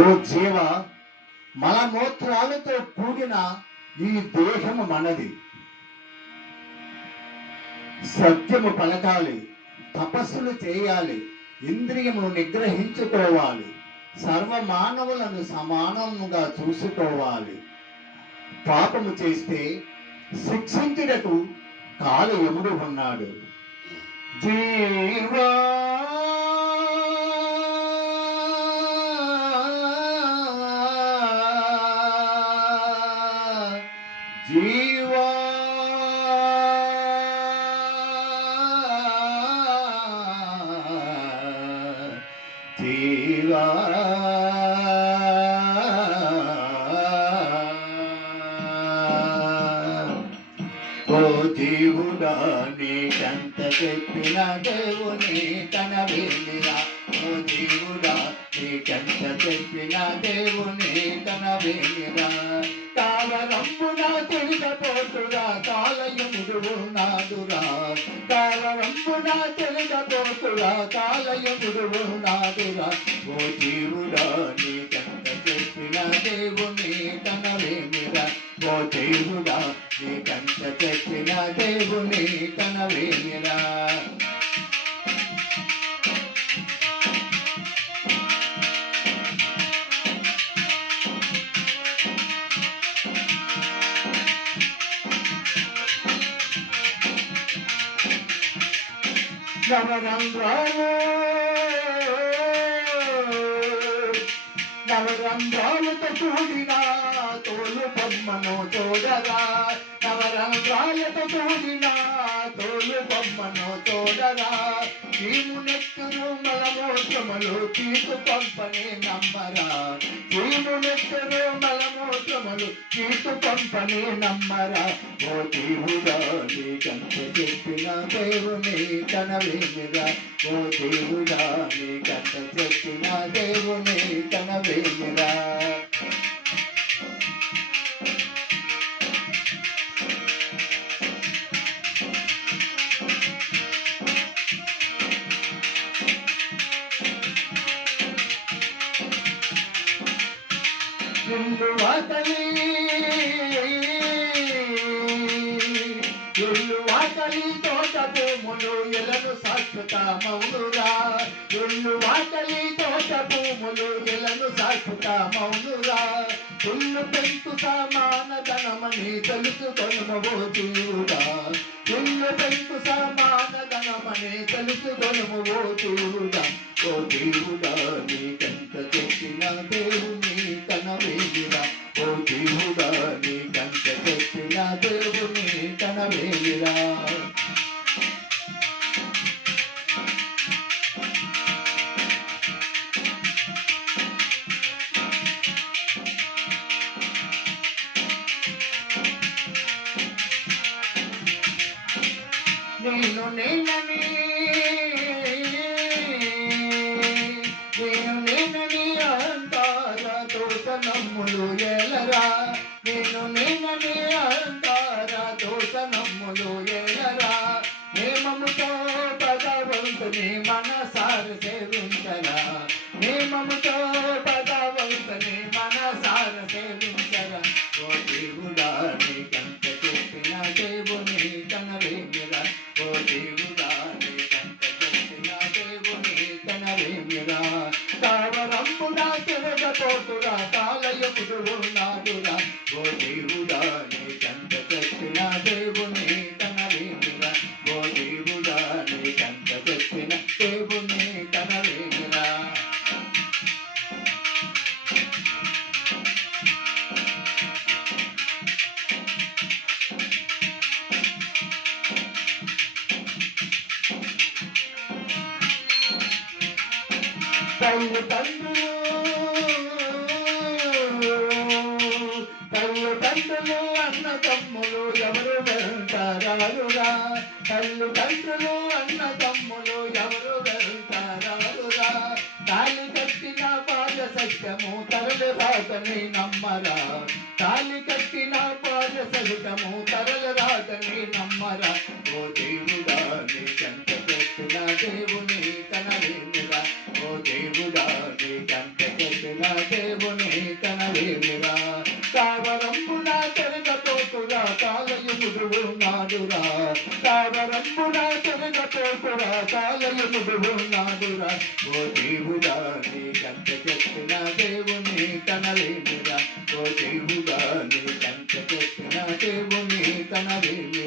ఓ జీవ, మలమూత్రాలతో కూడిన ఈ దేహము మనది. సత్యము పలకాలి, తపస్సులు చేయాలి, ఇంద్రియమును నిగ్రహించుకోవాలి, సర్వ మానవులను సమానముగా చూసుకోవాలి. పాపము చేస్తే శిక్షించుటకు కాలయముడు ఉన్నాడు. జీవా జీవా జీవా ఓ జీవుడా, నీకంత చెప్పిన దేవుని కనవేలిరా. ఓ జీవుడా, నీకంత చెప్పిన దేవుని కనవేలిరా. కాలరంబునా తిరగపోతురా, కాలయముడు ఉన్నాదురా. కాలరంబునా తిరగపోతురా, కాలయముడు ఉన్నాదురా. ఓ జీవుడా, నీకంత చెప్పిన దేవుని కనవేలిరా. ఓ దేవుడా, నీకంత చెప్పిన దేవుని కనవేలిరా. నవరంధ్రాలతో కూడిన తోలు బొమ్మను చూడరా. నవరంధ్రాలతో కూడిన తోలు బొమ్మను చూడరా. చీమునెత్తురు మలమూత్రములు తీసు పంపని నమ్మరా. చీమునెత్తురు మలమూత్రములు తీసు పంపని నమ్మరా. ఓ దేవుడా, నీకంత చెప్పిన దేవుని కనవేలిరా. ఓ దేవుడా, నీకంత చెప్పిన దేవుని కనవేలిరా. ఇల్లు వాకలి తోట భూములు ఎలను శాశ్వత మౌనురా. ఇల్లు వాకలి తోట భూములు ఎలను శాశ్వత మౌనురా. ఇల్లు పెంకు సమాన ధనమని తెలుసుకొనుమో దేవుడా. ఇల్లు పెంకు సమాన ధనమని తెలుసుకొనుమో దేవుడా. ఓ దేవుడా, నీకంత చెప్పిన దేవుని కనవేలిరా. ఓ దేవుడా, నీకంత చెప్పిన దేవుని కనవేలిరా. నేను నేనని అహంకార దోషనమ్ములు ఎలరా. నేను నేనని అహంకార దోషనమ్ములు ఎలరా. నేమముతో భగవంతుని మనసార సేవించరా. నేమముతో భగవంతుని మనసార సేవించరా. ఓ దేవుడా, నీకంత చెప్పిన దేవుని కనవేలిరా. ఓ దేవుడా, నీకంత చెప్పిన దేవుని కనవేలిరా. కావరంబునా తిరగపోతురా, కాలయముడు ఉన్నాదురా. ఓ దేవుడా, నీకంత చెప్పిన దేవుని కనవేలిరా. ఓ దేవుడా, నీకంత చెప్పిన దేవుని కనవేలిరా. తల్లిదండ్రులు అన్న తమ్ములు ఎవరు వెళ్తారారురా. తల్లిదండ్రులు అన్న తమ్ములు ఎవరు వెళ్తారారురా. తాళి కట్టిన పాద సత్యము తరలి రాతని నమ్మరా. తాళి కట్టిన పాద సత్యము తరలి రాతని నమ్మరా. ఓ దేవుడా, నీకంత చెప్పిన దేవుని కనవేలిరా. ఓ దేవుడా, నీకంత చెప్పిన దేవుని తావరంబున తిరగపోతురా కాలయుగుడు నాడురా తావరంబున తిరగపోతురా కాలయుగుడు నాడురా ఓ దేవుడా నీ కంట చెట్టిన దేవుని కనలేనురా ఓ దేవుడా నీ కంట చెట్టిన దేవుని కనలేనురా